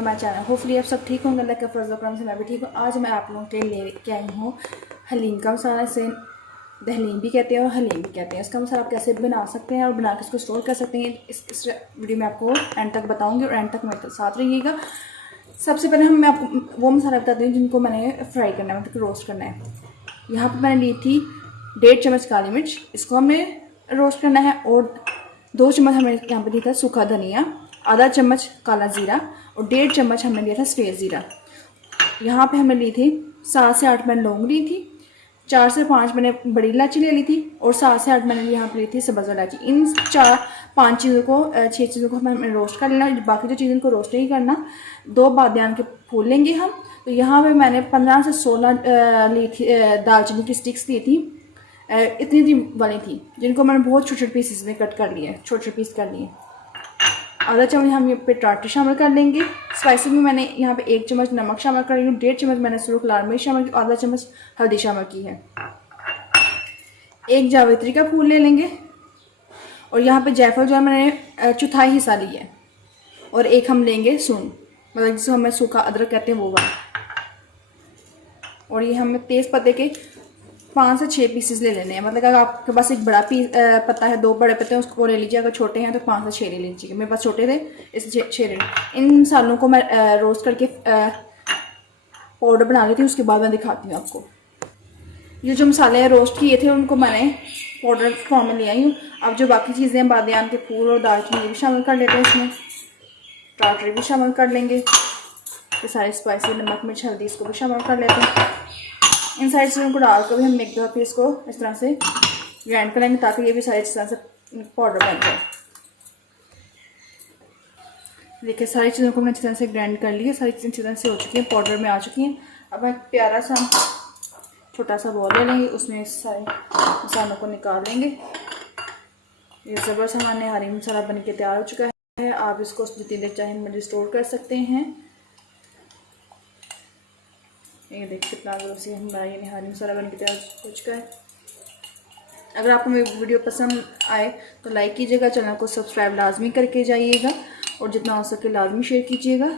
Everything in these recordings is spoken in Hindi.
To my channel. होपफुली आप सब ठीक होंगे, अल्लाह के फजल करम से मैं भी ठीक हूँ। आज मैं आप लोगों के लिए लेके आई हूँ हलीम का मसाला। इसे दहलीम भी कहते हैं और हलीम भी कहते हैं। इसका मसाला आप कैसे बना सकते हैं और बना के इसको स्टोर कर सकते हैं, इस वीडियो में आपको एंड तक बताऊँगी और एंड तक मेरे साथ रहिएगा। सबसे पहले मैं आपको वो मसाला बताती हूँ जिनको मैंने फ्राई करना है, मतलब रोस्ट करना है। यहाँ पर मैंने ली थी 1.5 चम्मच काली मिर्च, इसको हमने रोस्ट करना है। और 2 चम्मच हमने यहाँ पर लिया था सूखा धनिया, आधा चम्मच काला ज़ीरा और 1.5 चम्मच हमने लिया था सफ़ेद ज़ीरा। यहाँ पे हमने ली थी 7 से 8 मैंने लौंग ली थी, 4 से 5 मैंने बड़ी इलायची ले ली थी और 7 से 8 मैंने यहाँ पे ली थी सब्ज़ इलायची। इन 4-5 चीज़ों को 6 चीज़ों को हमें रोस्ट कर लेना। बाकी जो चीज़ों को रोस्ट नहीं करना। 2 बादियान के फूल लेंगे हम। तो यहाँ पे मैंने 15 से 16 ली थी दालचीनी की स्टिक्स ली थी। इतनी वाली थी जिनको मैंने बहुत छोटे छोटे पीसेस में कट कर लिए, छोटे छोटे पीस कर लिए। आधा चम्मच हम यहाँ पे टमाटर शामिल कर लेंगे। स्पाइसी में मैंने यहाँ पे 1 चम्मच नमक शामिल कर रही हूँ, 1.5 चम्मच मैंने सुर्ख लाल मिर्च शामिल की, आधा चम्मच हल्दी शामिल की है। 1 जावित्री का फूल ले लेंगे और यहाँ पे जायफल जो है मैंने चौथाई हिस्सा ली है। और 1 हम लेंगे सूंड, मतलब जिसको हमें सूखा अदरक कहते हैं वो वाला। और ये हमें तेज़ पत्ते के 5 से 6 पीसेस ले लेने हैं। मतलब अगर आपके पास एक बड़ा पत्ता है, 2 बड़े पत्ते हैं, उसको ले लीजिए। अगर छोटे हैं तो 5 से 6 ले लीजिए। मेरे पास छोटे थे इसलिए 6 ले लीजिए। इन मसालों को मैं रोस्ट करके पाउडर बना ली थी, उसके बाद मैं दिखाती हूँ आपको। ये जो मसाले रोस्ट किए थे उनको मैंने पाउडर फॉर्म में ले आई हूँ। अब जो बाकी चीज़ें बादियान के फूल और दालचीनी भी शामिल कर लेते हैं, इसमें टमाटर भी शामिल कर लेंगे। ये सारे स्पाइसी नमक मिर्च हल्दी इसको भी शामिल कर लेते हैं। इन सारी चीज़ों को डालकर भी हम एक दफ़ा फिर इसको इस तरह से ग्राइंड कर लेंगे ताकि ये भी सारी इस तरह से पाउडर बन जाए। देखिए सारी चीज़ों को हमने अच्छी तरह से ग्राइंड कर लिया, सारी चीज़ें अच्छी तरह से हो चुकी हैं, पाउडर में आ चुकी हैं। अब एक प्यारा सा छोटा सा बॉल ले लेंगे, उसमें सारे मसालों को निकाल लेंगे। ये ज़बरदस्त हमारे हरी मसाला बन के तैयार हो चुका है। आप इसको जितनी देर चाहें में स्टोर कर सकते हैं। ये देखिए कितना ज़बरदस्त हमारा ये निहारी मसाला बन के तैयार हो चुका है। अगर आपको मेरी वीडियो पसंद आए तो लाइक कीजिएगा, चैनल को सब्सक्राइब लाजमी करके जाइएगा और जितना हो सके लाजमी शेयर कीजिएगा।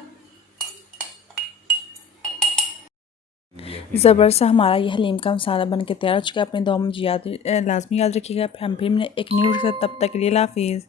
ज़बरदस्त हमारा ये हलीम का मसाला बन के तैयार हो चुका है। अपने दुआ में लाजमी याद रखिएगा। हम फिर एक न्यू तब तक के लिए हाफिज़।